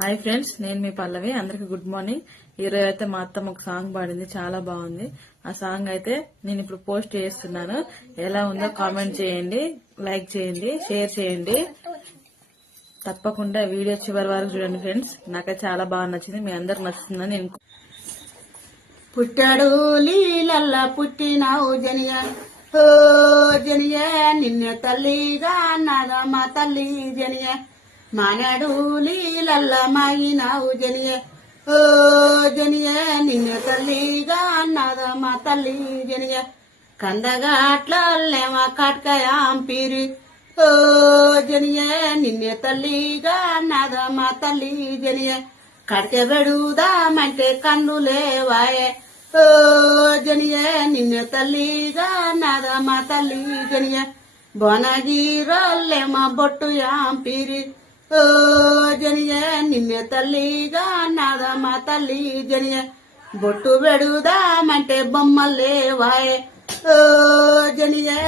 Hi friends, నేను మీ పల్లవి. అందరికి good morning. ఈరోజు అయితే మా అత్తమ్మ ఒక సాంగ్ పాడింది, చాలా బాగుంది. ఆ సాంగ్ అయితే నేను ఇప్పుడు పోస్ట్ చేస్తున్నాను. ఎలా ఉందో కామెంట్ చేయండి, లైక్ చేయండి, షేర్ చేయండి. తప్పకుండా వీడియో చివరి వరకు చూడండి ఫ్రెండ్స్. నాకైతే చాలా బాగా నచ్చింది, మీ అందరికి నచ్చుతుందని నేను. పుట్టాడు లీలల్లా పుట్టినావు జనియ, ఓ జనియ నిన్నే తల్లిగా అన్నదా మా తల్లి జనియ. మానాడు లీలల్లా మాయినావు జనియ, ఓ జనియ నిన్నే తల్లిగా అన్నదా మా తల్లి జనియ. కందగాట్లేమా కాట్కయాంపిరి, ఓ జనియ నిన్నే తల్లిగా అన్నదా మా తల్లి జనియ. కడికే పెడుదామంటే కన్ను లేవాయే, ఓ జనియే నిన్నే తల్లిగా నాదా మా తల్లి జనియే. బోనగిరోళ్ళేమో బొట్టు యాంపిరి, ఓ జనియే నిన్నే తల్లిగా నాదా మా తల్లి జనియే. బొట్టు పెడుదామంటే బొమ్మలేవాయే, ఓ జనియే